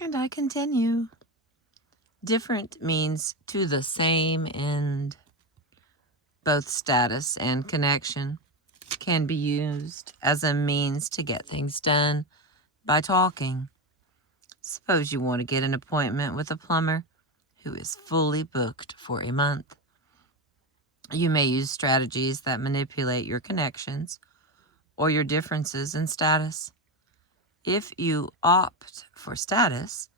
And I continue. Different means to the same end. Both status and connection can be used as a means to get things done by talking. Suppose you want to get an appointment with a plumber who is fully booked for a month. You may use strategies that manipulate your connections or your differences in status. If you opt for status,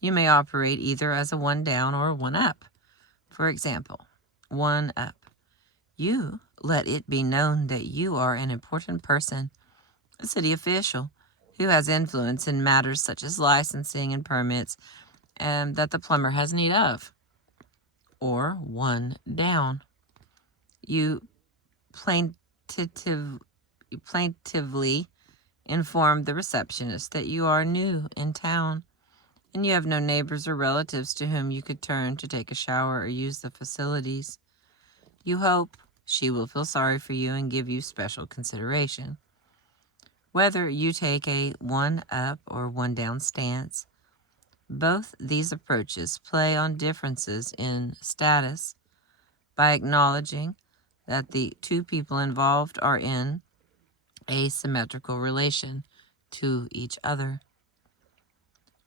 you may operate either as a one down or a one up. For example, one up. You let it be known that you are an important person, a city official who has influence in matters such as licensing and permits and that the plumber has need of. Or one down. You plaintively inform the receptionist that you are new in town and you have no neighbors or relatives to whom you could turn to take a shower or use the facilities. You hope she will feel sorry for you and give you special consideration. Whether you take a one up or one down stance, both these approaches play on differences in status by acknowledging that the two people involved are in a symmetrical relation to each other.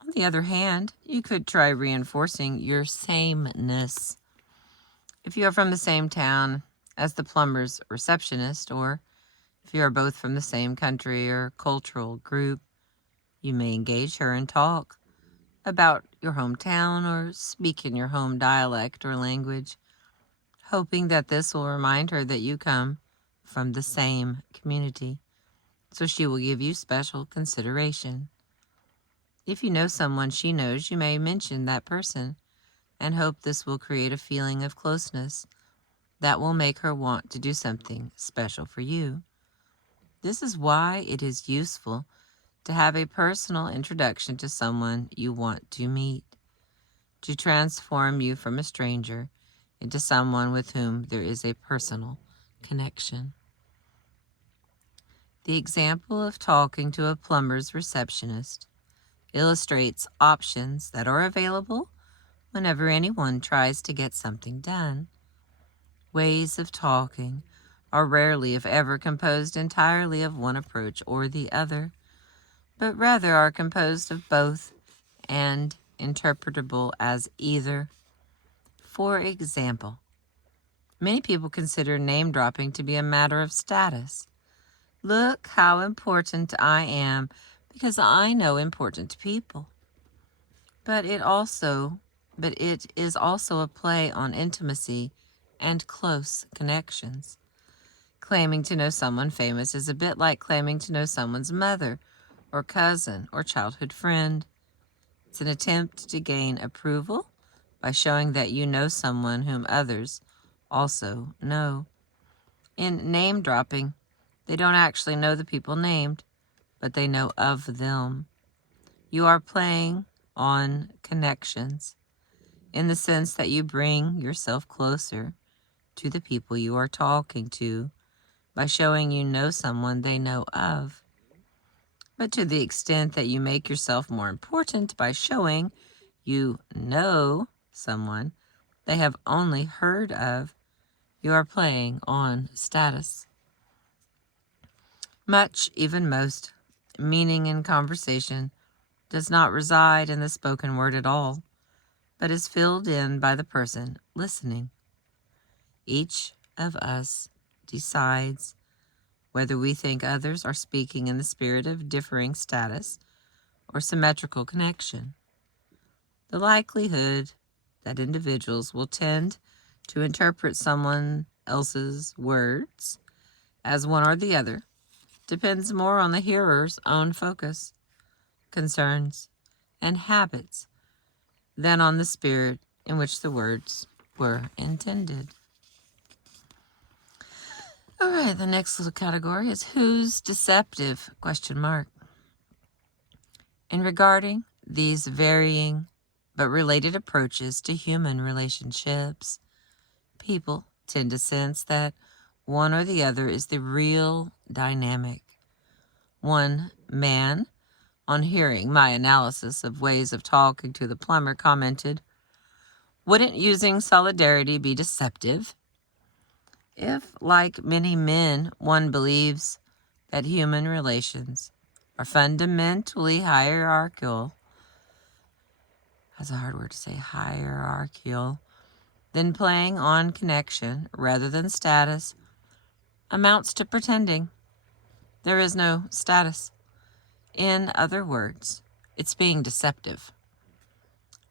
On the other hand, you could try reinforcing your sameness. If you are from the same town as the plumber's receptionist, or if you are both from the same country or cultural group, you may engage her in talk about your hometown or speak in your home dialect or language, hoping that this will remind her that you come from the same community, so she will give you special consideration. If you know someone she knows, you may mention that person and hope this will create a feeling of closeness that will make her want to do something special for you. This is why it is useful to have a personal introduction to someone you want to meet, to transform you from a stranger into someone with whom there is a personal connection. The example of talking to a plumber's receptionist illustrates options that are available whenever anyone tries to get something done. Ways of talking are rarely, if ever, composed entirely of one approach or the other, but rather are composed of both and interpretable as either. For example, many people consider name dropping to be a matter of status. Look how important I am because I know important people. But it is also a play on intimacy and close connections. Claiming to know someone famous is a bit like claiming to know someone's mother or cousin or childhood friend. It's an attempt to gain approval by showing that you know someone whom others also know. In name dropping, they don't actually know the people named, but they know of them. You are playing on connections in the sense that you bring yourself closer to the people you are talking to by showing you know someone they know of. But to the extent that you make yourself more important by showing you know someone they have only heard of, you are playing on status. Much, even most, meaning in conversation does not reside in the spoken word at all, but is filled in by the person listening. Each of us decides whether we think others are speaking in the spirit of differing status or symmetrical connection. The likelihood that individuals will tend to interpret someone else's words as one or the other depends more on the hearer's own focus, concerns, and habits than on the spirit in which the words were intended. All right, the next little category is who's deceptive? ? In regarding these varying but related approaches to human relationships, people tend to sense that one or the other is the real dynamic. One man on hearing my analysis of ways of talking to the plumber, commented, "Wouldn't using solidarity be deceptive? If, like many men, one believes that human relations are fundamentally hierarchical," that's a hard word to say, hierarchical, then playing on connection rather than status amounts to pretending there is no status. In other words, it's being deceptive.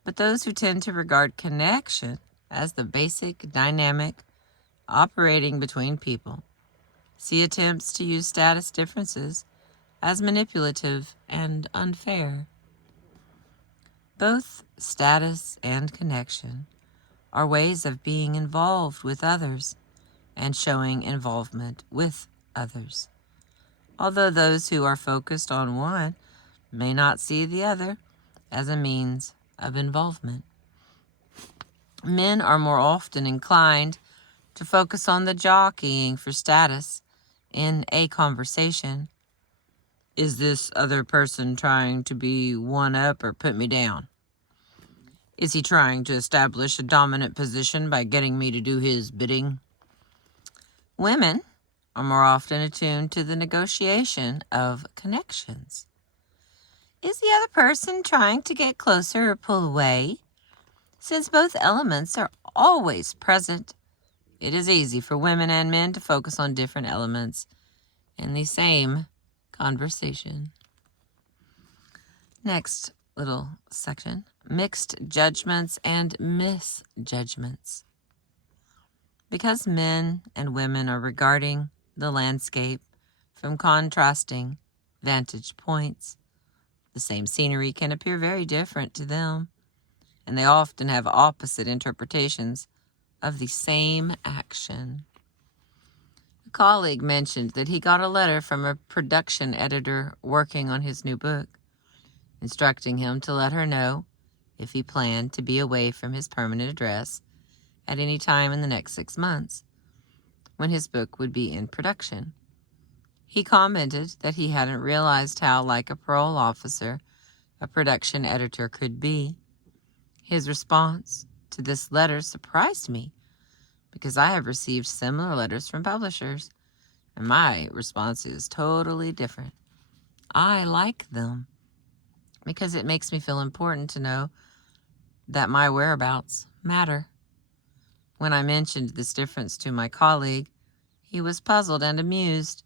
But those who tend to regard connection as the basic dynamic operating between people see attempts to use status differences as manipulative and unfair. Both status and connection are ways of being involved with others and showing involvement with others, although those who are focused on one may not see the other as a means of involvement. Men are more often inclined to focus on the jockeying for status in a conversation. Is this other person trying to be one up or put me down? Is he trying to establish a dominant position by getting me to do his bidding? Women are more often attuned to the negotiation of connections. Is the other person trying to get closer or pull away? Since both elements are always present, it is easy for women and men to focus on different elements in the same conversation. Next little section, mixed judgments and misjudgments. Because men and women are regarding the landscape from contrasting vantage points, the same scenery can appear very different to them, and they often have opposite interpretations of the same action. A colleague mentioned that he got a letter from a production editor working on his new book, instructing him to let her know if he planned to be away from his permanent address at any time in the next 6 months, when his book would be in production. He commented that he hadn't realized how like a parole officer a production editor could be. His response to this letter surprised me, because I have received similar letters from publishers, and my response is totally different. I like them because it makes me feel important to know that my whereabouts matter. When I mentioned this difference to my colleague, he was puzzled and amused,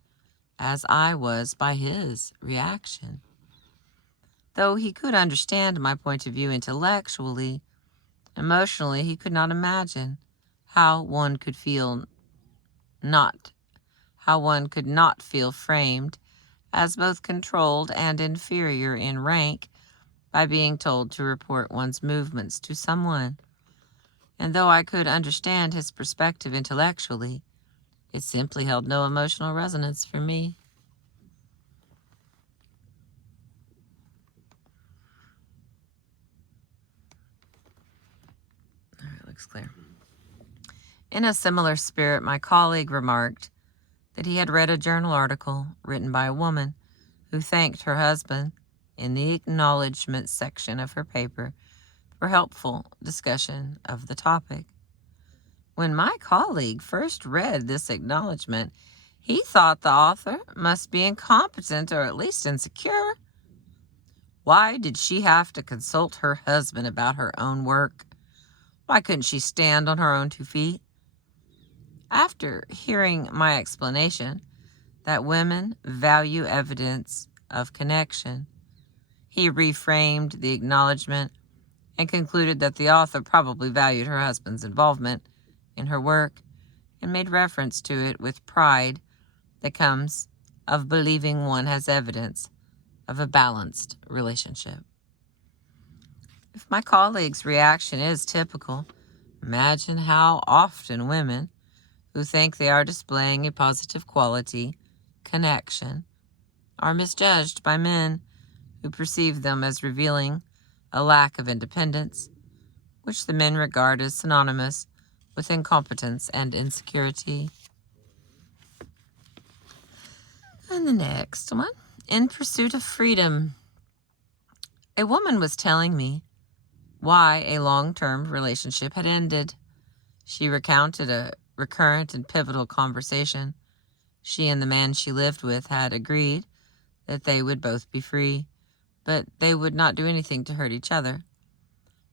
as I was by his reaction. Though he could understand my point of view intellectually, emotionally he could not imagine how one could not feel framed as both controlled and inferior in rank by being told to report one's movements to someone. And though I could understand his perspective intellectually, it simply held no emotional resonance for me. All right, looks clear. In a similar spirit, my colleague remarked that he had read a journal article written by a woman who thanked her husband in the acknowledgement section of her paper for helpful discussion of the topic. When my colleague first read this acknowledgement, he thought the author must be incompetent or at least insecure. Why did she have to consult her husband about her own work? Why couldn't she stand on her own 2 feet? After hearing my explanation that women value evidence of connection, he reframed the acknowledgement and concluded that the author probably valued her husband's involvement in her work and made reference to it with pride that comes of believing one has evidence of a balanced relationship. If my colleague's reaction is typical, imagine how often women who think they are displaying a positive quality, connection, are misjudged by men who perceive them as revealing a lack of independence, which the men regard as synonymous with incompetence and insecurity. And the next one, in pursuit of freedom. A woman was telling me why a long-term relationship had ended. She recounted a recurrent and pivotal conversation. She and the man she lived with had agreed that they would both be free, but they would not do anything to hurt each other.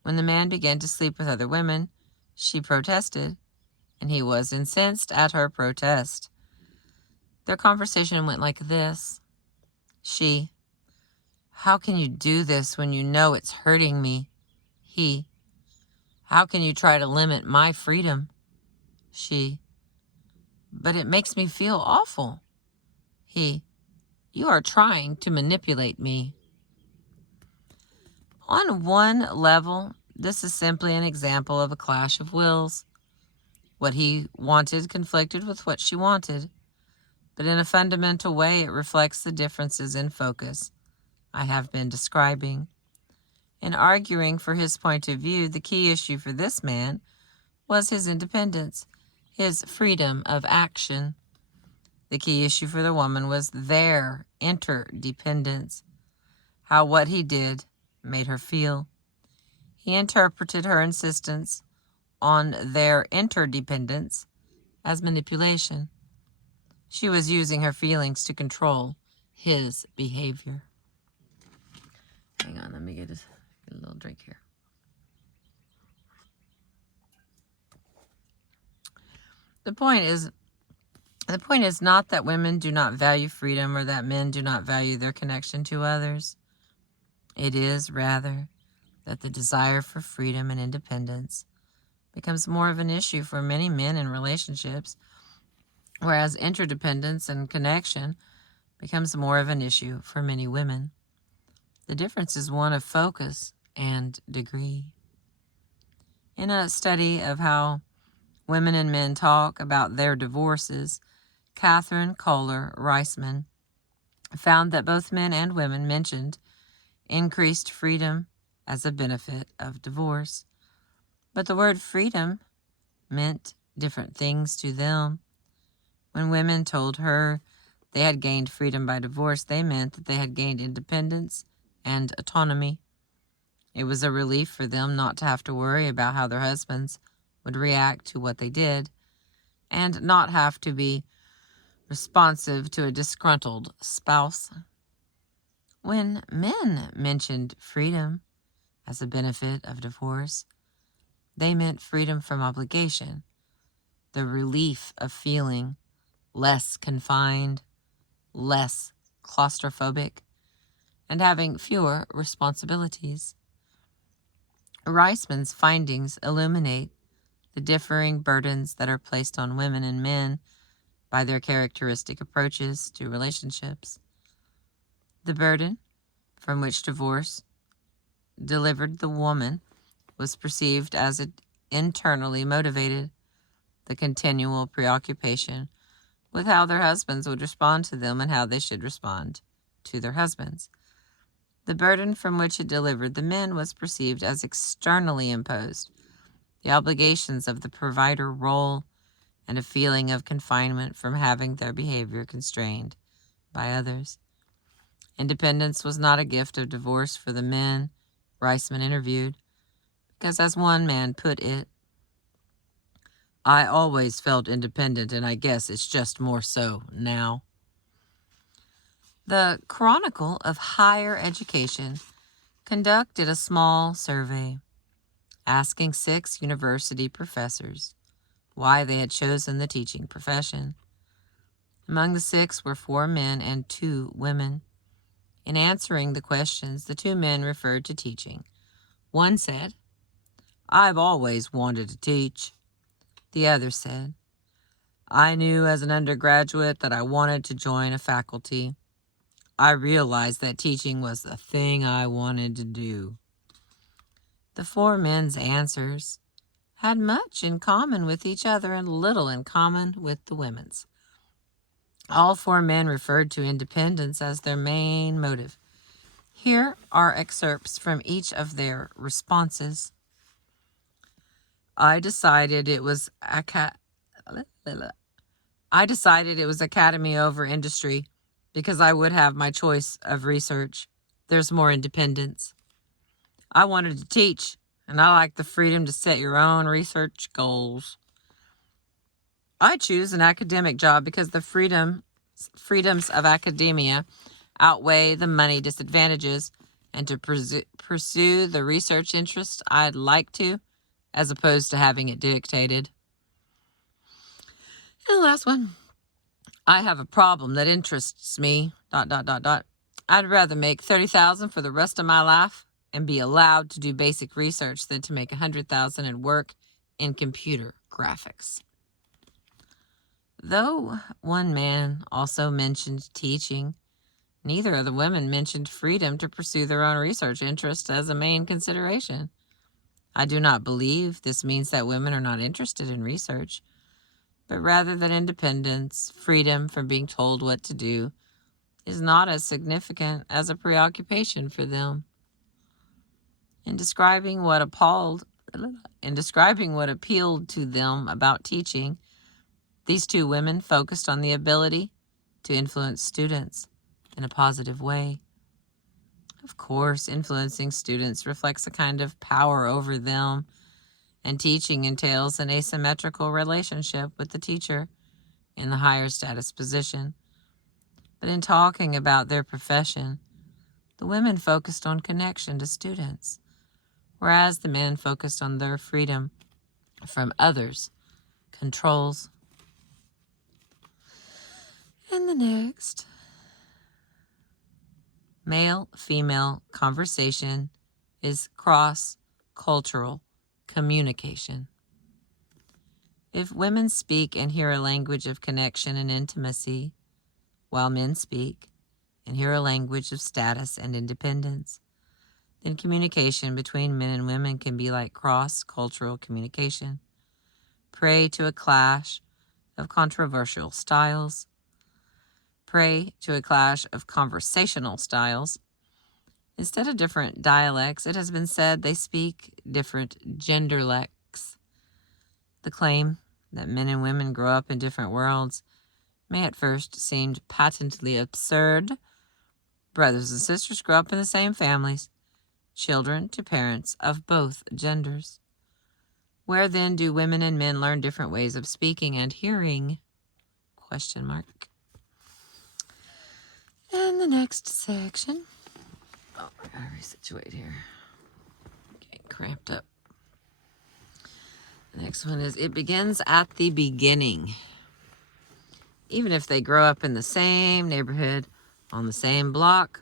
When the man began to sleep with other women, she protested, and he was incensed at her protest. Their conversation went like this. She, "How can you do this when you know it's hurting me?" He, "How can you try to limit my freedom?" She, "But it makes me feel awful." He, "You are trying to manipulate me." On one level, this is simply an example of a clash of wills. What he wanted conflicted with what she wanted, but in a fundamental way it reflects the differences in focus I have been describing. In arguing for his point of view, the key issue for this man was his independence, his freedom of action. The key issue for the woman was their interdependence, how what he did made her feel. He interpreted her insistence on their interdependence as manipulation. She was using her feelings to control his behavior. Hang on, let me get a little drink here. The point is not that women do not value freedom or that men do not value their connection to others. It is, rather, that the desire for freedom and independence becomes more of an issue for many men in relationships, whereas interdependence and connection becomes more of an issue for many women. The difference is one of focus and degree. In a study of how women and men talk about their divorces, Catherine Kohler-Reisman found that both men and women mentioned increased freedom as a benefit of divorce. But the word freedom meant different things to them. When women told her they had gained freedom by divorce, they meant that they had gained independence and autonomy. It was a relief for them not to have to worry about how their husbands would react to what they did, and not have to be responsive to a disgruntled spouse. When men mentioned freedom as a benefit of divorce, they meant freedom from obligation, the relief of feeling less confined, less claustrophobic, and having fewer responsibilities. Reisman's findings illuminate the differing burdens that are placed on women and men by their characteristic approaches to relationships. The burden from which divorce delivered the woman was perceived as internally motivated, the continual preoccupation with how their husbands would respond to them and how they should respond to their husbands. The burden from which it delivered the men was perceived as externally imposed, the obligations of the provider role, and a feeling of confinement from having their behavior constrained by others. Independence was not a gift of divorce for the men Reisman interviewed, because as one man put it, "I always felt independent, and I guess it's just more so now." The Chronicle of Higher Education conducted a small survey asking 6 university professors why they had chosen the teaching profession. Among the 6 were 4 men and 2 women. In answering the questions, the 2 men referred to teaching. One said, "I've always wanted to teach." The other said, "I knew as an undergraduate that I wanted to join a faculty. I realized that teaching was the thing I wanted to do." The 4 men's answers had much in common with each other and little in common with the women's. All 4 men referred to independence as their main motive. Here are excerpts from each of their responses. I decided it was academy over industry because I would have my choice of research. There's more independence." I wanted to teach, and I like the freedom to set your own research goals. I choose an academic job because the freedoms of academia outweigh the money disadvantages, and to pursue the research interest I'd like to, as opposed to having it dictated. And the last one, I have a problem that interests me, ... I'd rather make $30,000 for the rest of my life and be allowed to do basic research than to make $100,000 and work in computer graphics. Though one man also mentioned teaching, neither of the women mentioned freedom to pursue their own research interests as a main consideration. I do not believe this means that women are not interested in research, but rather that independence, freedom from being told what to do, is not as significant as a preoccupation for them. In describing what appealed to them about teaching, these two women focused on the ability to influence students in a positive way. Of course, influencing students reflects a kind of power over them, and teaching entails an asymmetrical relationship with the teacher in the higher status position. But in talking about their profession, the women focused on connection to students, whereas the men focused on their freedom from others' controls. And the next, male-female conversation is cross-cultural communication. If women speak and hear a language of connection and intimacy, while men speak and hear a language of status and independence, then communication between men and women can be like cross-cultural communication, prey to a clash of controversial styles, prey to a clash of conversational styles. Instead of different dialects, it has been said they speak different genderlects. The claim that men and women grow up in different worlds may at first seem patently absurd. Brothers and sisters grow up in the same families, children to parents of both genders. Where then do women and men learn different ways of speaking and hearing? ? And the next section. Oh, I gotta resituate here. Getting cramped up. The next one is, it begins at the beginning. Even if they grow up in the same neighborhood, on the same block,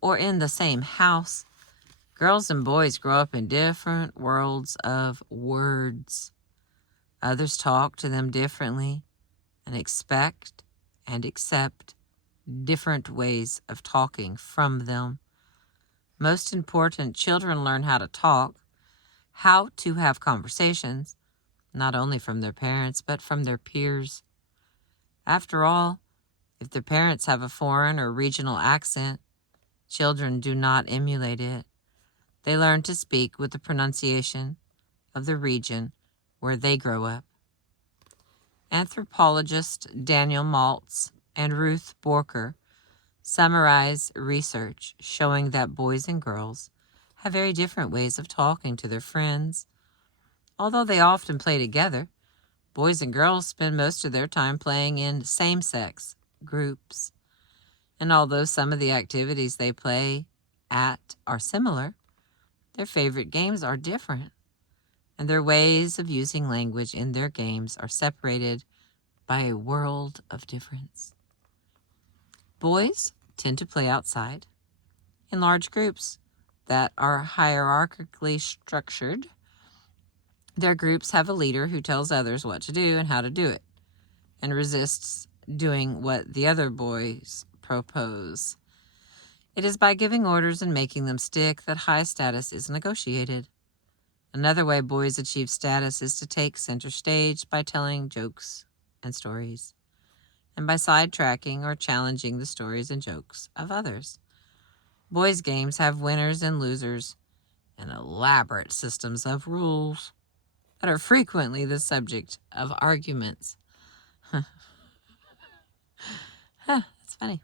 or in the same house, girls and boys grow up in different worlds of words. Others talk to them differently and expect and accept different ways of talking from them. Most important, children learn how to talk, how to have conversations, not only from their parents, but from their peers. After all, if their parents have a foreign or regional accent, children do not emulate it. They learn to speak with the pronunciation of the region where they grow up. Anthropologists Daniel Maltz and Ruth Borker summarize research showing that boys and girls have very different ways of talking to their friends. Although they often play together, boys and girls spend most of their time playing in same-sex groups. And although some of the activities they play at are similar, their favorite games are different, and their ways of using language in their games are separated by a world of difference. Boys tend to play outside in large groups that are hierarchically structured. Their groups have a leader who tells others what to do and how to do it, and resists doing what the other boys propose. It is by giving orders and making them stick that high status is negotiated. Another way boys achieve status is to take center stage by telling jokes and stories, and by sidetracking or challenging the stories and jokes of others. Boys' games have winners and losers and elaborate systems of rules that are frequently the subject of arguments. That's funny.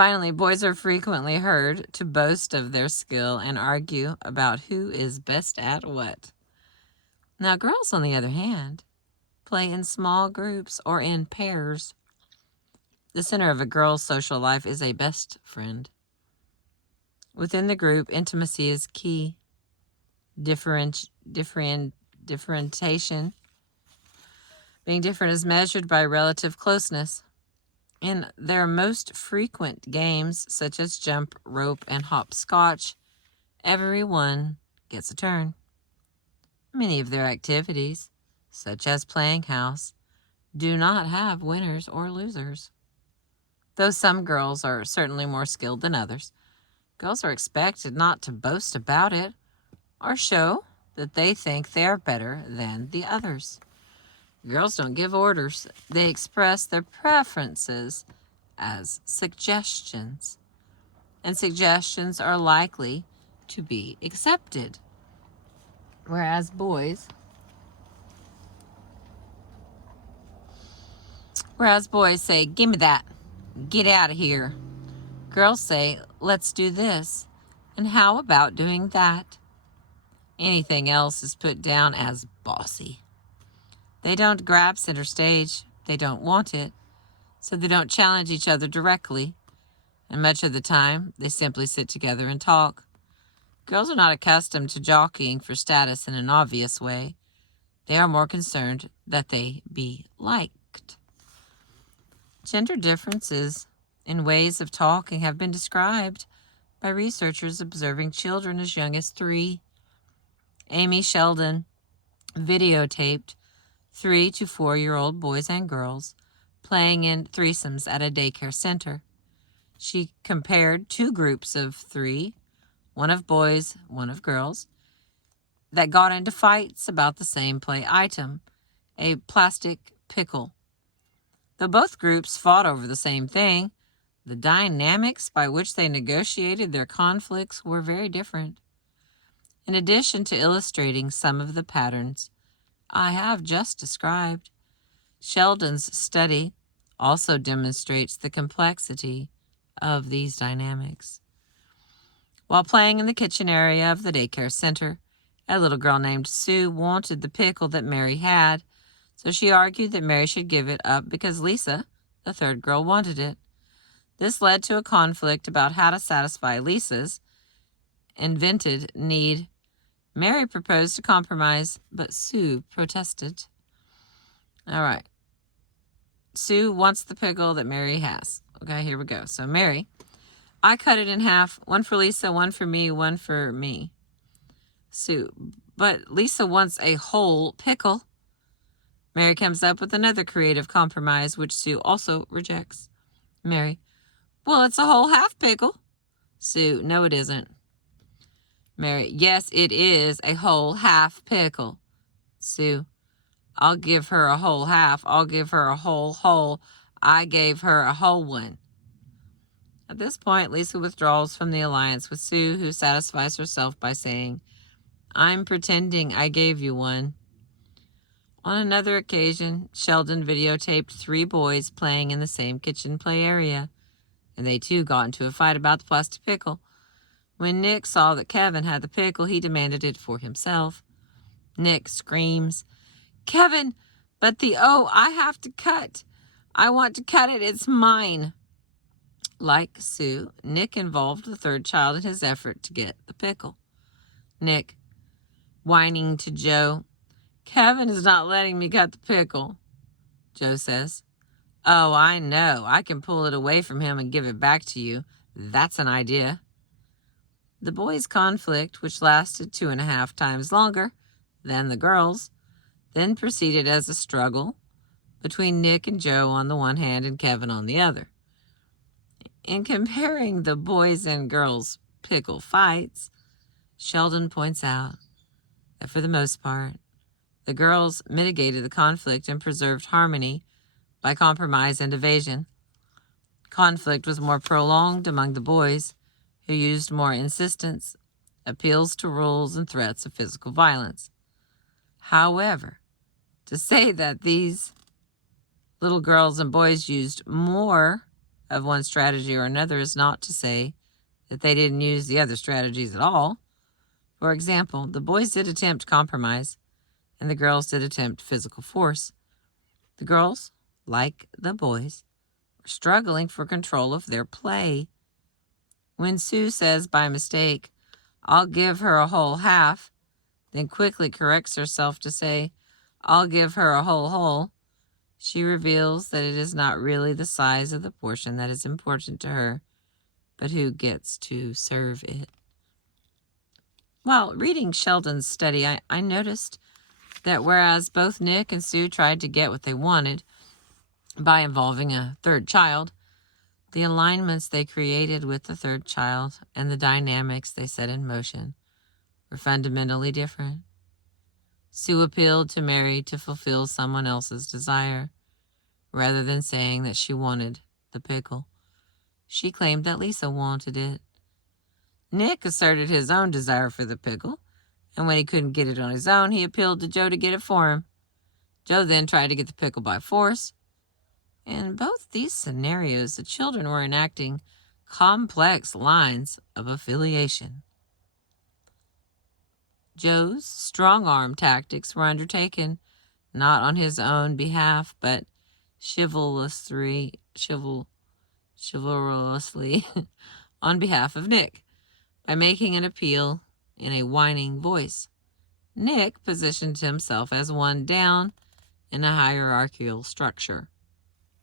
Finally, boys are frequently heard to boast of their skill and argue about who is best at what. Now, girls, on the other hand, play in small groups or in pairs. The center of a girl's social life is a best friend. Within the group, intimacy is key. Differentiation, being different, is measured by relative closeness. In their most frequent games, such as jump, rope, and hopscotch, everyone gets a turn. Many of their activities, such as playing house, do not have winners or losers. Though some girls are certainly more skilled than others, girls are expected not to boast about it or show that they think they are better than the others. Girls don't give orders. They express their preferences as suggestions, and suggestions are likely to be accepted. Whereas boys say, "Give me that. Get out of here." Girls say, "Let's do this. And how about doing that?" Anything else is put down as bossy. They don't grab center stage. They don't want it. So they don't challenge each other directly. And much of the time, they simply sit together and talk. Girls are not accustomed to jockeying for status in an obvious way. They are more concerned that they be liked. Gender differences in ways of talking have been described by researchers observing children as young as 3. Amy Sheldon videotaped 3 to 4-year-old boys and girls playing in threesomes at a daycare center. She compared 2 groups of 3, one of boys, one of girls, that got into fights about the same play item, a plastic pickle. Though both groups fought over the same thing, the dynamics by which they negotiated their conflicts were very different. In addition to illustrating some of the patterns I have just described, Sheldon's study also demonstrates the complexity of these dynamics. While playing in the kitchen area of the daycare center, a little girl named Sue wanted the pickle that Mary had, so she argued that Mary should give it up because Lisa, the third girl, wanted it. This led to a conflict about how to satisfy Lisa's invented need. Mary proposed a compromise, but Sue protested. All right. Sue wants the pickle that Mary has. Okay, here we go. So Mary, I cut it in half, one for Lisa, one for me, one for me. Sue, but Lisa wants a whole pickle. Mary comes up with another creative compromise, which Sue also rejects. Mary, well, it's a whole half pickle. Sue, no, it isn't. Mary, yes, it is a whole half pickle. Sue, I'll give her a whole half. I'll give her a whole. I gave her a whole one. At this point, Lisa withdraws from the alliance with Sue, who satisfies herself by saying, I'm pretending I gave you one. On another occasion, Sheldon videotaped 3 boys playing in the same kitchen play area, and they too got into a fight about the plastic pickle. When Nick saw that Kevin had the pickle, he demanded it for himself. Nick screams, Kevin, but I have to cut. I want to cut it. It's mine. Like Sue, Nick involved the third child in his effort to get the pickle. Nick, whining to Joe, Kevin is not letting me cut the pickle. Joe says, oh, I know. I can pull it away from him and give it back to you. That's an idea. The boys' conflict, which lasted 2.5 times longer than the girls', then proceeded as a struggle between Nick and Joe on the one hand and Kevin on the other. In comparing the boys' and girls' pickle fights, Sheldon points out that for the most part, the girls mitigated the conflict and preserved harmony by compromise and evasion. Conflict was more prolonged among the boys, who used more insistence, appeals to rules, and threats of physical violence. However, to say that these little girls and boys used more of one strategy or another is not to say that they didn't use the other strategies at all. For example, the boys did attempt compromise, and the girls did attempt physical force. The girls, like the boys, were struggling for control of their play. When Sue says by mistake, "I'll give her a whole half," then quickly corrects herself to say, "I'll give her a whole," she reveals that it is not really the size of the portion that is important to her, but who gets to serve it. While reading Sheldon's study, I noticed that whereas both Nick and Sue tried to get what they wanted by involving a third child, the alignments they created with the third child and the dynamics they set in motion were fundamentally different. Sue appealed to Mary to fulfill someone else's desire, rather than saying that she wanted the pickle. She claimed that Lisa wanted it. Nick asserted his own desire for the pickle, and when he couldn't get it on his own, he appealed to Joe to get it for him. Joe then tried to get the pickle by force. In both these scenarios, the children were enacting complex lines of affiliation. Joe's strong-arm tactics were undertaken not on his own behalf, but chivalrously on behalf of Nick, by making an appeal in a whining voice. Nick positioned himself as one down in a hierarchical structure,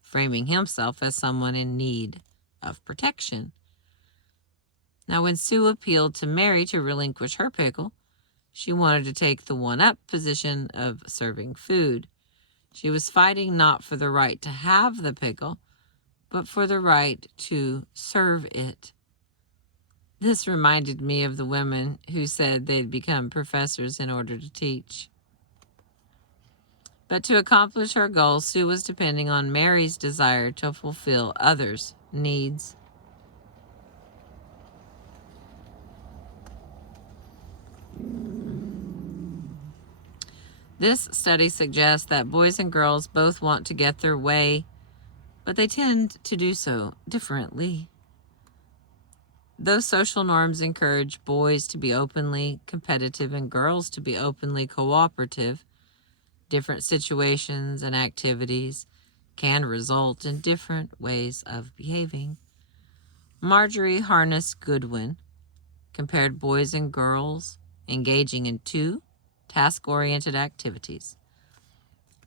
framing himself as someone in need of protection. Now, when Sue appealed to Mary to relinquish her pickle, she wanted to take the one-up position of serving food. She was fighting not for the right to have the pickle, but for the right to serve it. This reminded me of the women who said they'd become professors in order to teach. But to accomplish her goal, Sue was depending on Mary's desire to fulfill others' needs. This study suggests that boys and girls both want to get their way, but they tend to do so differently. Though social norms encourage boys to be openly competitive and girls to be openly cooperative, different situations and activities can result in different ways of behaving. Marjorie Harness Goodwin compared boys and girls engaging in two task-oriented activities.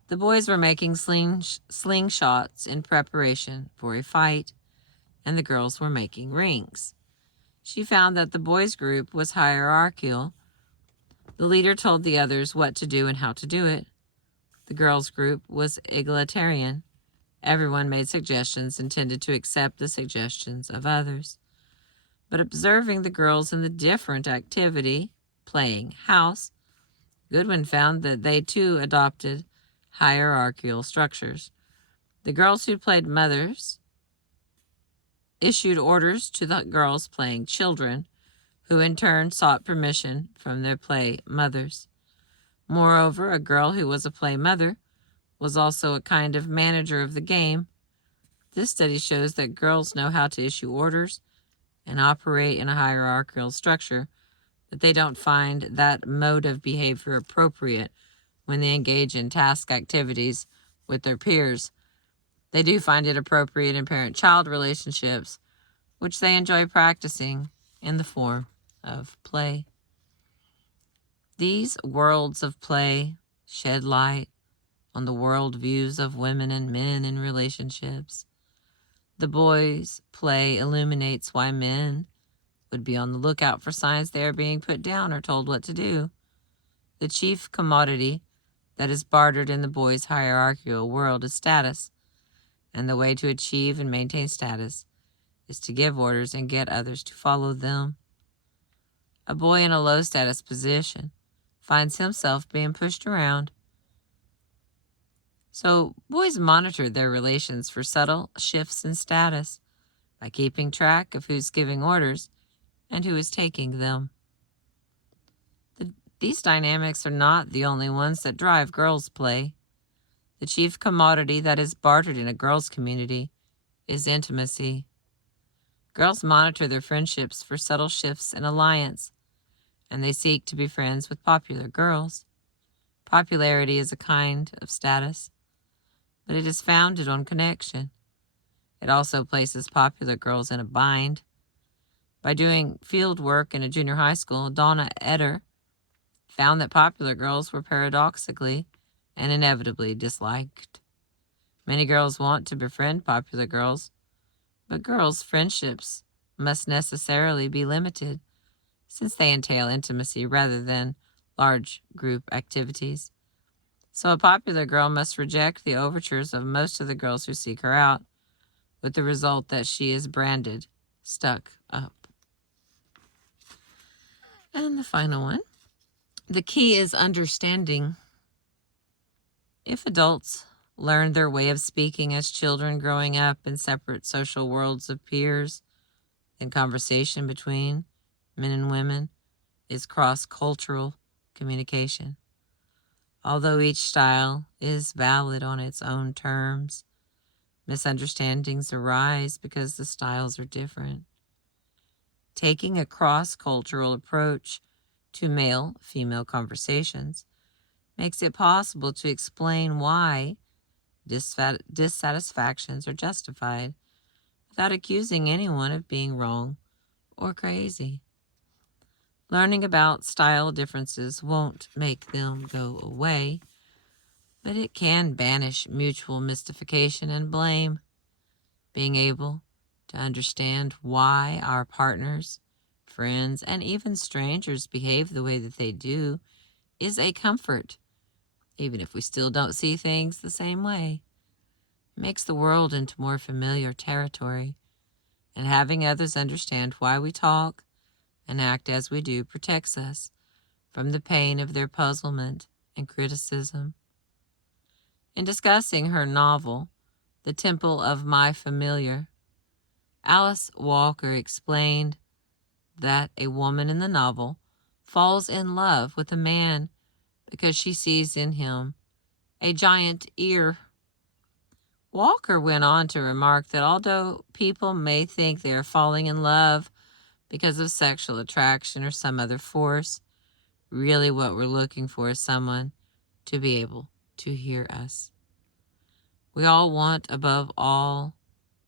The boys were making slingshots in preparation for a fight, and the girls were making rings. She found that the boys' group was hierarchical. The leader told the others what to do and how to do it. The girls' group was egalitarian. Everyone made suggestions intended to accept the suggestions of others. But observing the girls in the different activity, playing house, Goodwin found that they too adopted hierarchical structures. The girls who played mothers issued orders to the girls playing children, who in turn sought permission from their play mothers. Moreover, a girl who was a play mother was also a kind of manager of the game. This study shows that girls know how to issue orders and operate in a hierarchical structure, but they don't find that mode of behavior appropriate when they engage in task activities with their peers. They do find it appropriate in parent-child relationships, which they enjoy practicing in the form of play. These worlds of play shed light on the world views of women and men in relationships. The boys' play illuminates why men would be on the lookout for signs they are being put down or told what to do. The chief commodity that is bartered in the boys' hierarchical world is status, and the way to achieve and maintain status is to give orders and get others to follow them. A boy in a low-status position finds himself being pushed around. So boys monitor their relations for subtle shifts in status by keeping track of who's giving orders and who is taking them. These dynamics are not the only ones that drive girls' play. The chief commodity that is bartered in a girls' community is intimacy. Girls monitor their friendships for subtle shifts in alliance, and they seek to be friends with popular girls. Popularity is a kind of status, but it is founded on connection. It also places popular girls in a bind. By doing field work in a junior high school, Donna Eder found that popular girls were paradoxically and inevitably disliked. Many girls want to befriend popular girls, but girls' friendships must necessarily be limited since they entail intimacy rather than large group activities. So a popular girl must reject the overtures of most of the girls who seek her out, with the result that she is branded stuck up. And the final one. The key is understanding. If adults learn their way of speaking as children growing up in separate social worlds of peers, then conversation between men and women is cross-cultural communication. Although each style is valid on its own terms, misunderstandings arise because the styles are different. Taking a cross-cultural approach to male-female conversations makes it possible to explain why dissatisfactions are justified without accusing anyone of being wrong or crazy. Learning about style differences won't make them go away, but it can banish mutual mystification and blame. Being able to understand why our partners, friends, and even strangers behave the way that they do is a comfort, even if we still don't see things the same way. It makes the world into more familiar territory, and having others understand why we talk and act as we do protects us from the pain of their puzzlement and criticism. In discussing her novel, The Temple of My Familiar, Alice Walker explained that a woman in the novel falls in love with a man because she sees in him a giant ear. Walker went on to remark that although people may think they are falling in love because of sexual attraction or some other force, really what we're looking for is someone to be able to hear us. We all want, above all,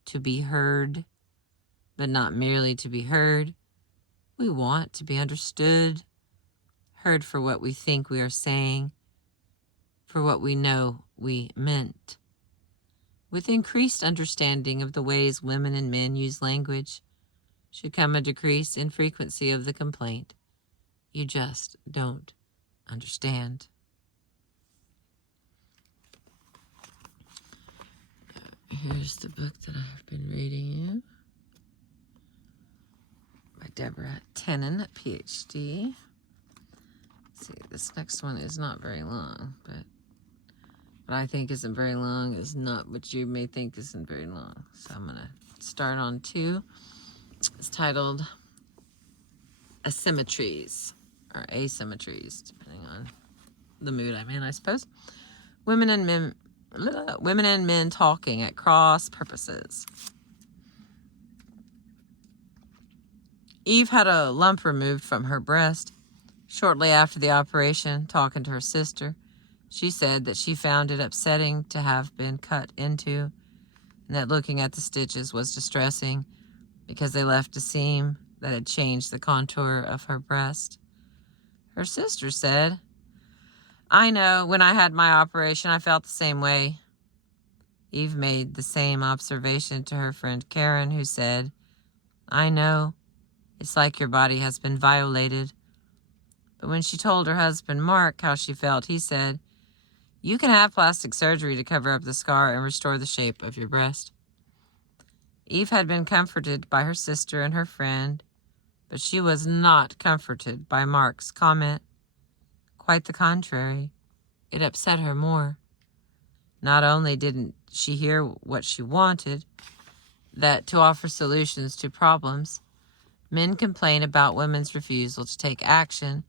to be heard, but not merely to be heard. We want to be understood, heard for what we think we are saying, for what we know we meant. With increased understanding of the ways women and men use language, should come a decrease in frequency of the complaint, "You just don't understand." Here's the book that I've been reading you by Deborah Tennant, PhD. Let's see, this next one is not very long, but what I think isn't very long is not what you may think isn't very long. So I'm going to start on 2. It's titled Asymmetries, or Asymmetries, depending on the mood I'm in, I suppose. Women and men talking at cross purposes. Eve had a lump removed from her breast. Shortly after the operation, talking to her sister, she said that she found it upsetting to have been cut into, and that looking at the stitches was distressing because they left a seam that had changed the contour of her breast. Her sister said, "I know, when I had my operation, I felt the same way." Eve made the same observation to her friend Karen, who said, "I know, it's like your body has been violated." But when she told her husband, Mark, how she felt, he said, "You can have plastic surgery to cover up the scar and restore the shape of your breast." Eve had been comforted by her sister and her friend, but she was not comforted by Mark's comment. Quite the contrary, it upset her more. Not only didn't she hear what she wanted, that to offer solutions to problems, men complain about women's refusal to take action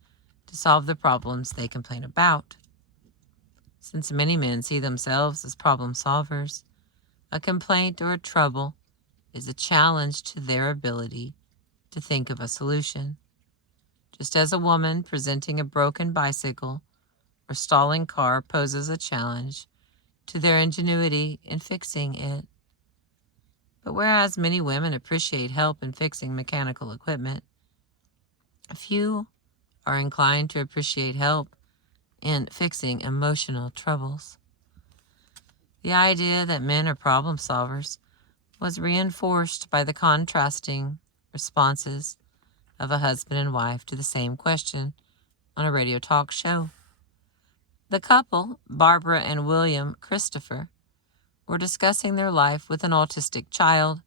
to solve the problems they complain about. Since many men see themselves as problem solvers, a complaint or a trouble is a challenge to their ability to think of a solution. Just as a woman presenting a broken bicycle or stalling car poses a challenge to their ingenuity in fixing it. But whereas many women appreciate help in fixing mechanical equipment, few are inclined to appreciate help in fixing emotional troubles. The idea that men are problem solvers was reinforced by the contrasting responses of a husband and wife to the same question on a radio talk show. The couple, Barbara and William Christopher, were discussing their life with an autistic child.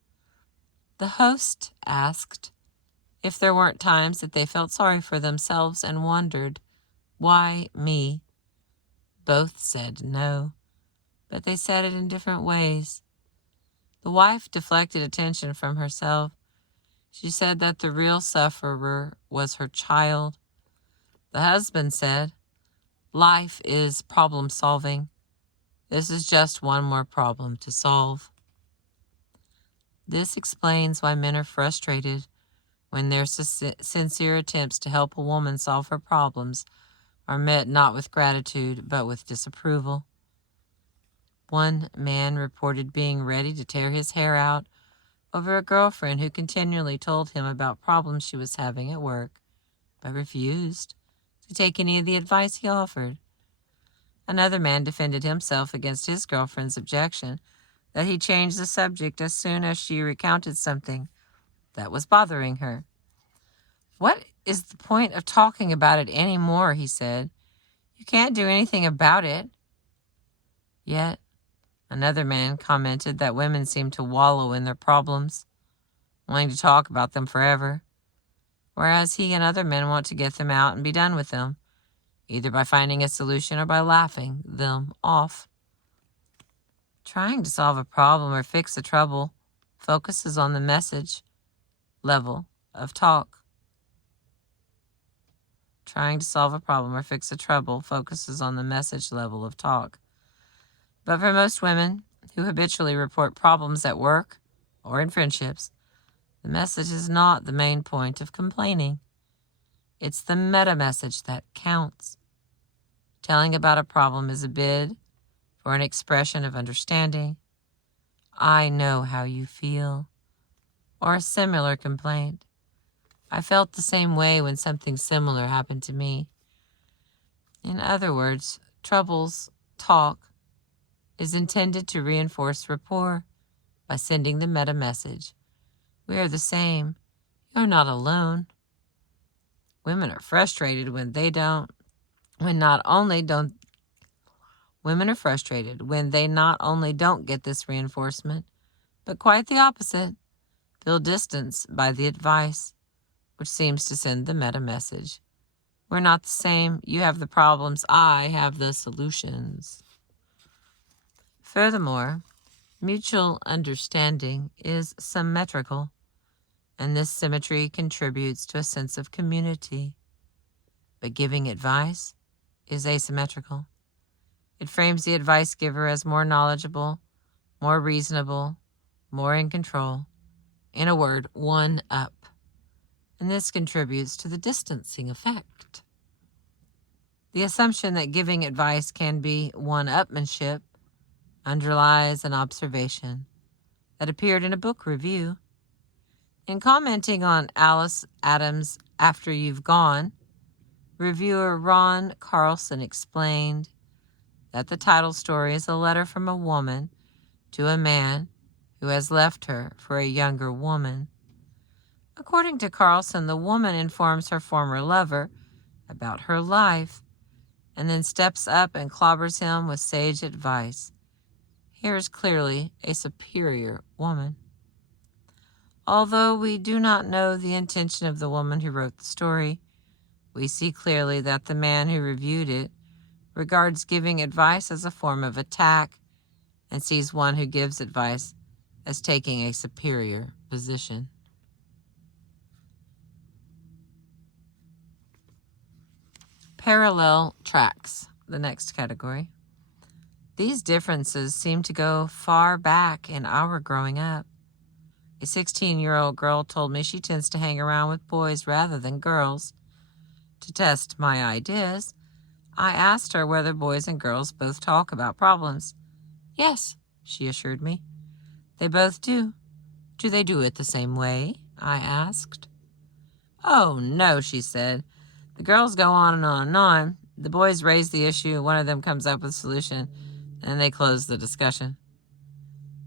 The host asked if there weren't times that they felt sorry for themselves and wondered, why me? Both said no, but they said it in different ways. The wife deflected attention from herself. She said that the real sufferer was her child. The husband said, life is problem solving. This is just one more problem to solve. This explains why men are frustrated when their sincere attempts to help a woman solve her problems are met not with gratitude but with disapproval. One man reported being ready to tear his hair out over a girlfriend who continually told him about problems she was having at work, but refused to take any of the advice he offered. Another man defended himself against his girlfriend's objection that he changed the subject as soon as she recounted something that was bothering her. What is the point of talking about it anymore, he said. You can't do anything about it. Yet, another man commented that women seem to wallow in their problems, wanting to talk about them forever, whereas he and other men want to get them out and be done with them, either by finding a solution or by laughing them off. Trying to solve a problem or fix a trouble focuses on the message level of talk. Trying to solve a problem or fix a trouble focuses on the message level of talk. But for most women who habitually report problems at work or in friendships, the message is not the main point of complaining. It's the meta message that counts. Telling about a problem is a bid for an expression of understanding. I know how you feel. Or a similar complaint. I felt the same way when something similar happened to me. In other words, troubles talk is intended to reinforce rapport by sending the meta message. We are the same. You're not alone. Women are frustrated when they not only don't get this reinforcement, but quite the opposite, feel distanced by the advice, which seems to send the meta message. We're not the same. You have the problems. I have the solutions. Furthermore, mutual understanding is symmetrical, and this symmetry contributes to a sense of community. But giving advice is asymmetrical. It frames the advice giver as more knowledgeable, more reasonable, more in control. In a word, one up. And this contributes to the distancing effect. The assumption that giving advice can be one-upmanship underlies an observation that appeared in a book review. In commenting on Alice Adams' After You've Gone, reviewer Ron Carlson explained that the title story is a letter from a woman to a man who has left her for a younger woman. According to Carlson, the woman informs her former lover about her life and then steps up and clobbers him with sage advice. Here is clearly a superior woman. Although we do not know the intention of the woman who wrote the story, we see clearly that the man who reviewed it regards giving advice as a form of attack and sees one who gives advice as taking a superior position. Parallel tracks, the next category. These differences seem to go far back in our growing up. A 16-year-old girl told me she tends to hang around with boys rather than girls. To test my ideas, I asked her whether boys and girls both talk about problems. Yes, she assured me. They both do. Do they do it the same way? I asked. Oh, no, she said. The girls go on and on and on. The boys raise the issue, one of them comes up with a solution, and they close the discussion.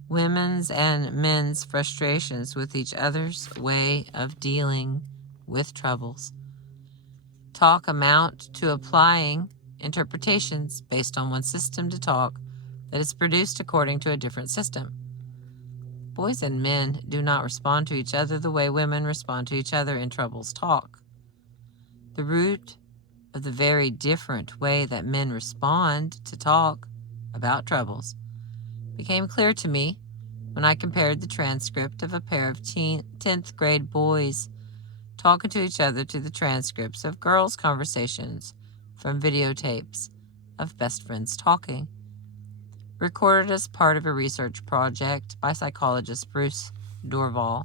Women's and men's frustrations with each other's way of dealing with troubles. Talk amount to applying interpretations based on one system to talk that is produced according to a different system. Boys and men do not respond to each other the way women respond to each other in troubles talk. The root of the very different way that men respond to talk about troubles became clear to me when I compared the transcript of a pair of 10th grade boys talking to each other to the transcripts of girls' conversations from videotapes of best friends talking, recorded as part of a research project by psychologist Bruce Dorval.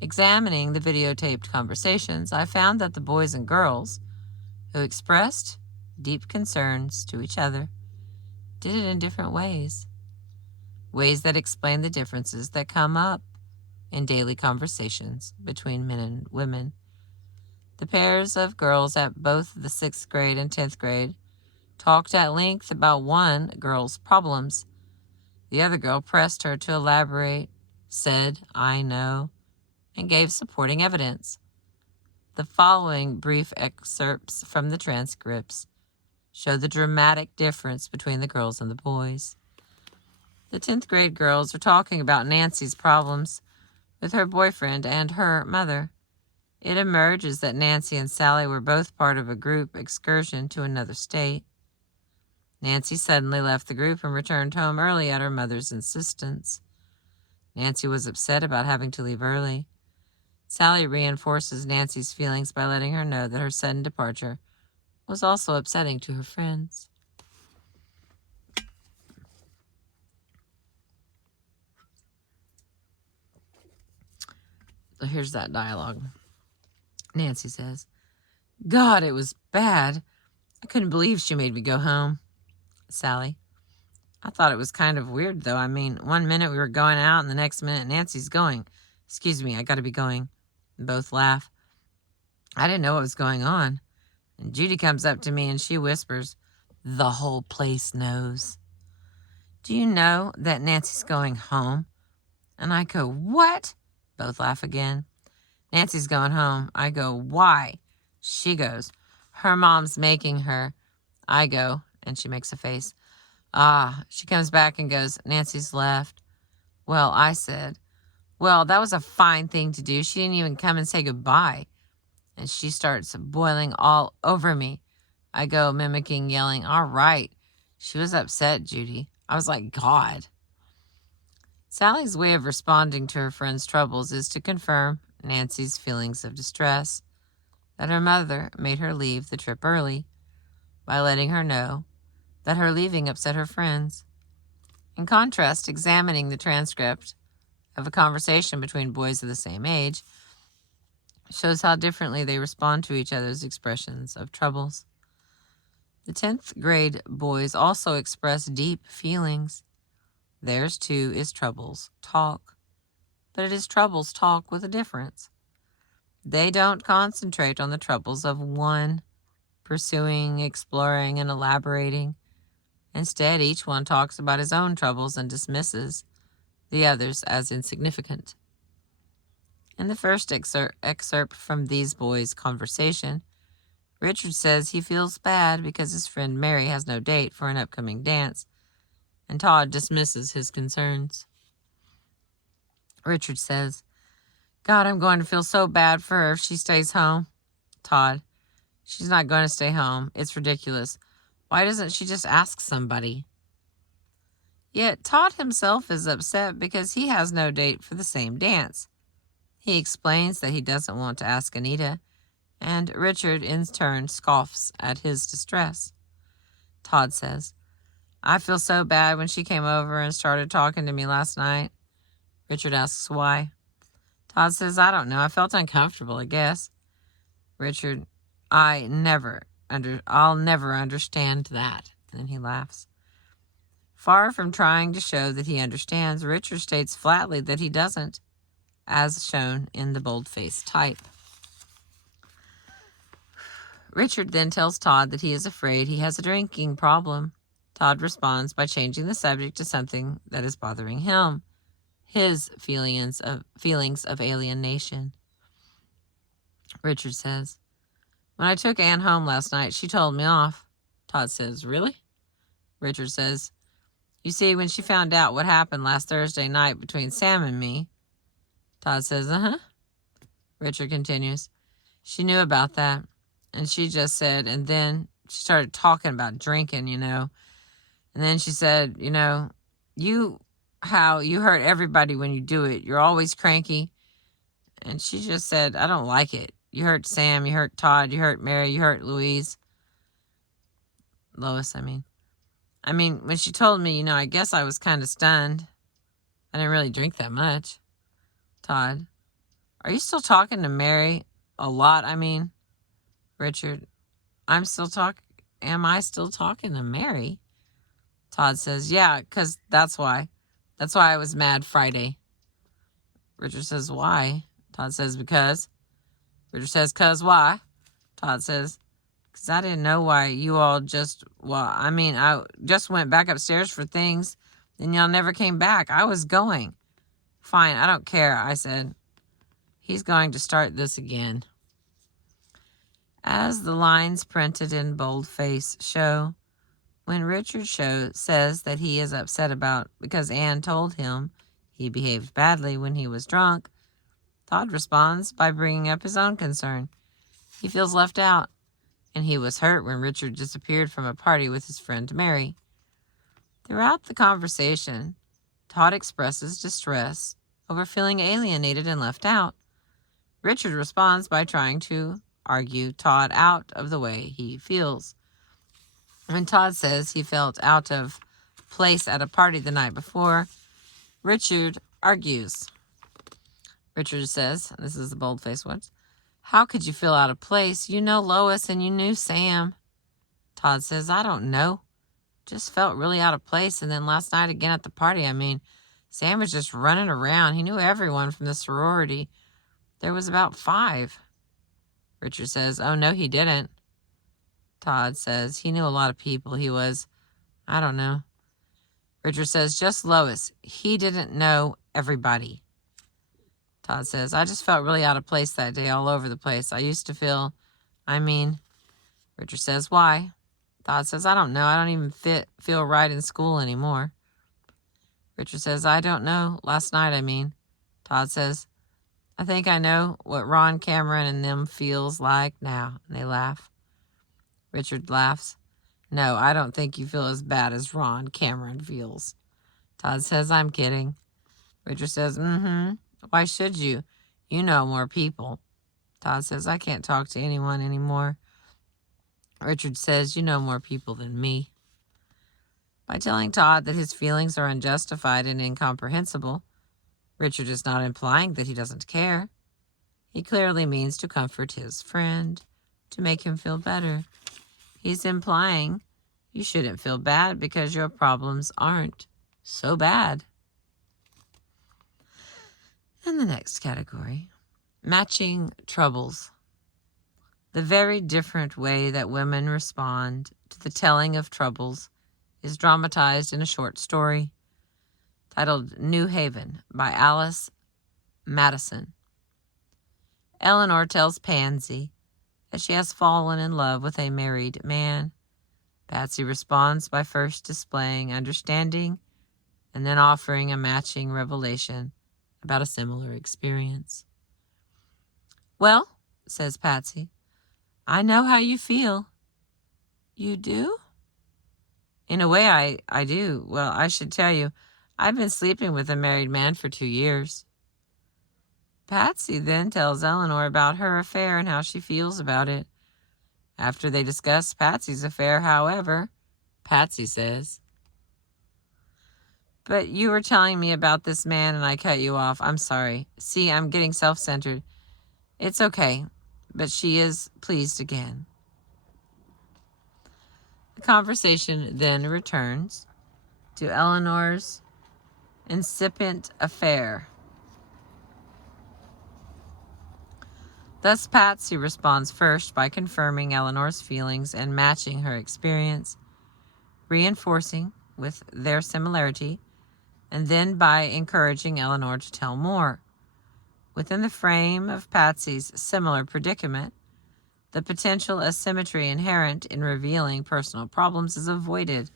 Examining the videotaped conversations, I found that the boys and girls who expressed deep concerns to each other did it in different ways that explain the differences that come up in daily conversations between men and women. The pairs of girls at both the 6th grade and 10th grade talked at length about one girl's problems. The other girl pressed her to elaborate, said, "I know," and gave supporting evidence. The following brief excerpts from the transcripts show the dramatic difference between the girls and the boys. The 10th grade girls are talking about Nancy's problems with her boyfriend and her mother. It emerges that Nancy and Sally were both part of a group excursion to another state. Nancy suddenly left the group and returned home early at her mother's insistence. Nancy was upset about having to leave early. Sally reinforces Nancy's feelings by letting her know that her sudden departure was also upsetting to her friends. So here's that dialogue. Nancy says, "God, it was bad. I couldn't believe she made me go home." Sally, "I thought it was kind of weird, though. I mean, one minute we were going out, and the next minute Nancy's going. Excuse me, I gotta be going." Both laugh. "I didn't know what was going on." And Judy comes up to me and she whispers, "The whole place knows." "Do you know that Nancy's going home?" And I go, "What?" Both laugh again. "Nancy's going home." I go, "Why?" She goes, "Her mom's making her." I go, and she makes a face. She comes back and goes, "Nancy's left." Well, I said, "Well, that was a fine thing to do. She didn't even come and say goodbye." And she starts boiling all over me. I go, mimicking, yelling, "All right." She was upset, Judy. I was like, God. Sally's way of responding to her friend's troubles is to confirm Nancy's feelings of distress that her mother made her leave the trip early by letting her know that her leaving upset her friends. In contrast, examining the transcript of a conversation between boys of the same age shows how differently they respond to each other's expressions of troubles. The 10th grade boys also express deep feelings. Theirs, too, is troubles talk, but it is troubles talk with a difference. They don't concentrate on the troubles of one, pursuing, exploring, and elaborating. Instead, each one talks about his own troubles and dismisses the others as insignificant. In the first excerpt from these boys' conversation, Richard says he feels bad because his friend Mary has no date for an upcoming dance, and Todd dismisses his concerns. Richard says, "God, I'm going to feel so bad for her if she stays home." Todd, "She's not going to stay home. It's ridiculous. Why doesn't she just ask somebody?" Yet Todd himself is upset because he has no date for the same dance. He explains that he doesn't want to ask Anita, and Richard in turn scoffs at his distress. Todd says, "I feel so bad when she came over and started talking to me last night." Richard asks why. Todd says, I don't know. I felt uncomfortable, I guess. Richard, I'll never understand that. And then he laughs. Far from trying to show that he understands, Richard states flatly that he doesn't, as shown in the boldface type. Richard then tells Todd that he is afraid he has a drinking problem. Todd responds by changing the subject to something that is bothering him, his feelings of alienation. Richard says, when I took Anne home last night, she told me off. Todd says, really? Richard says, you see, when she found out what happened last Thursday night between Sam and me. Todd says, uh-huh. Richard continues, she knew about that, and she just said, and then she started talking about drinking, and then she said, how you hurt everybody when you do it. You're always cranky. And she just said, I don't like it. You hurt Sam, you hurt Todd, you hurt Mary, you hurt Lois, I mean, when she told me, I guess I was kind of stunned. I didn't really drink that much. Todd, are you still talking to Mary a lot? Richard, am I still talking to Mary? Todd says, yeah, because that's why. That's why I was mad Friday. Richard says, why? Todd says, because. Richard says, 'cause why? Todd says, 'cause I didn't know why you all I just went back upstairs for things, then y'all never came back. I was going. Fine, I don't care, I said. He's going to start this again. As the lines printed in boldface show, when Richard says that he is upset because Anne told him he behaved badly when he was drunk, Todd responds by bringing up his own concern. He feels left out, and he was hurt when Richard disappeared from a party with his friend Mary. Throughout the conversation, Todd expresses distress over feeling alienated and left out. Richard responds by trying to argue Todd out of the way he feels. When Todd says he felt out of place at a party the night before, Richard argues. Richard says, this is the boldface ones, how could you feel out of place? You know Lois and you knew Sam. Todd says, I don't know. Just felt really out of place. And then last night again at the party, Sam was just running around. He knew everyone from the sorority. There was about 5. Richard says, oh, no, he didn't. Todd says, he knew a lot of people. I don't know. Richard says, just Lois. He didn't know everybody. Todd says, I just felt really out of place that day, all over the place. I used to feel, Richard says, why? Todd says, I don't know. I don't even feel right in school anymore. Richard says, I don't know. Last night, Todd says, I think I know what Ron Cameron and them feels like now. And they laugh. Richard laughs. No, I don't think you feel as bad as Ron Cameron feels. Todd says, I'm kidding. Richard says, why should you? You know more people. Todd says, I can't talk to anyone anymore. Richard says, you know more people than me. By telling Todd that his feelings are unjustified and incomprehensible, Richard is not implying that he doesn't care. He clearly means to comfort his friend, to make him feel better. He's implying you shouldn't feel bad because your problems aren't so bad. And the next category, matching troubles. The very different way that women respond to the telling of troubles is dramatized in a short story titled New Haven by Alice Madison. Eleanor tells Pansy that she has fallen in love with a married man. Patsy responds by first displaying understanding and then offering a matching revelation about a similar experience. Well, says Patsy, I know how you feel. You do? In a way, I do. Well, I should tell you, I've been sleeping with a married man for 2 years. Patsy then tells Eleanor about her affair and how she feels about it. After they discuss Patsy's affair, however, Patsy says, But you were telling me about this man and I cut you off. I'm sorry. See, I'm getting self-centered. It's okay. But she is pleased again. The conversation then returns to Eleanor's incipient affair. Thus, Patsy responds first by confirming Eleanor's feelings and matching her experience, reinforcing with their similarity, and then by encouraging Eleanor to tell more. Within the frame of Patsy's similar predicament, the potential asymmetry inherent in revealing personal problems is avoided,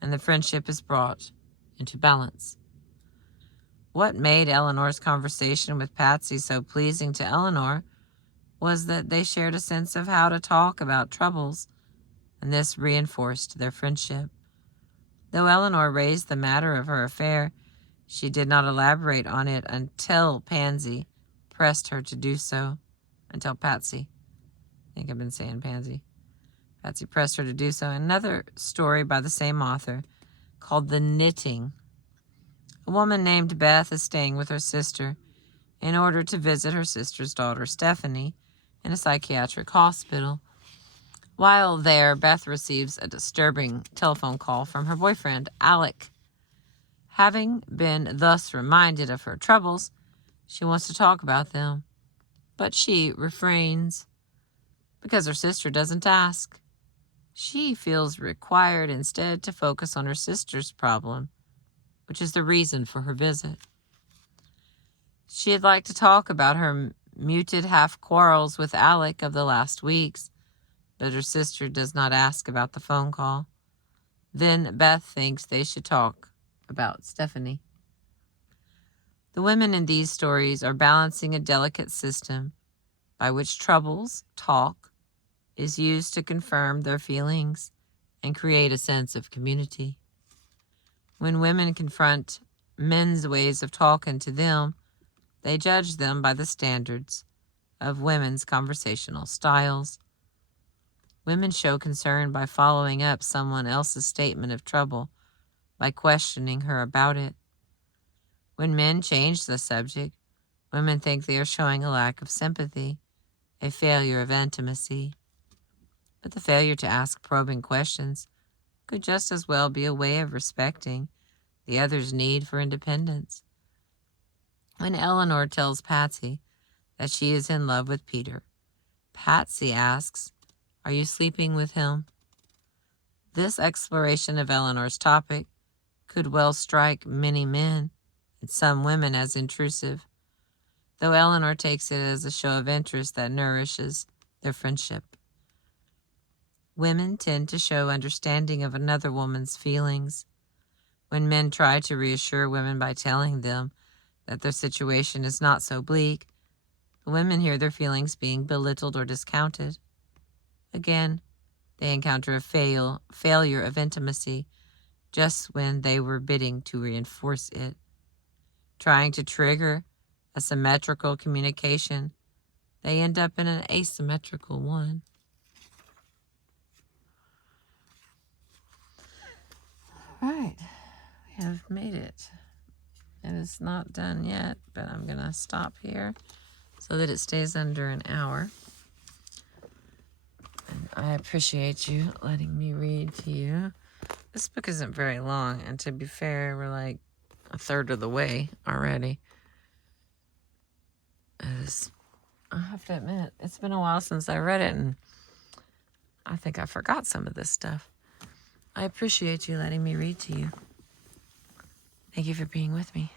and the friendship is brought into balance. What made Eleanor's conversation with Patsy so pleasing to Eleanor was that they shared a sense of how to talk about troubles, and this reinforced their friendship. Though Eleanor raised the matter of her affair, she did not elaborate on it until Patsy pressed her to do so. Patsy pressed her to do so. Another story by the same author, called The Knitting. A woman named Beth is staying with her sister in order to visit her sister's daughter, Stephanie, in a psychiatric hospital. While there, Beth receives a disturbing telephone call from her boyfriend, Alec. Having been thus reminded of her troubles, she wants to talk about them, but she refrains because her sister doesn't ask. She feels required instead to focus on her sister's problem, which is the reason for her visit. She'd like to talk about her muted half-quarrels with Alec of the last weeks, but her sister does not ask about the phone call. Then Beth thinks they should talk about Stephanie. The women in these stories are balancing a delicate system by which troubles, talk, is used to confirm their feelings and create a sense of community. When women confront men's ways of talking to them, they judge them by the standards of women's conversational styles. Women show concern by following up someone else's statement of trouble, by questioning her about it. When men change the subject, women think they are showing a lack of sympathy, a failure of intimacy. But the failure to ask probing questions could just as well be a way of respecting the other's need for independence. When Eleanor tells Patsy that she is in love with Peter, Patsy asks, "Are you sleeping with him?" This exploration of Eleanor's topic could well strike many men and some women as intrusive, though Eleanor takes it as a show of interest that nourishes their friendship. Women tend to show understanding of another woman's feelings. When men try to reassure women by telling them that their situation is not so bleak, the women hear their feelings being belittled or discounted. Again, they encounter a failure of intimacy just when they were bidding to reinforce it. Trying to trigger a symmetrical communication, they end up in an asymmetrical one. All right, we have made it. It is not done yet, but I'm going to stop here so that it stays under an hour. And I appreciate you letting me read to you. This book isn't very long, and to be fair, we're like a third of the way already. I have to admit, it's been a while since I read it, and I think I forgot some of this stuff. I appreciate you letting me read to you. Thank you for being with me.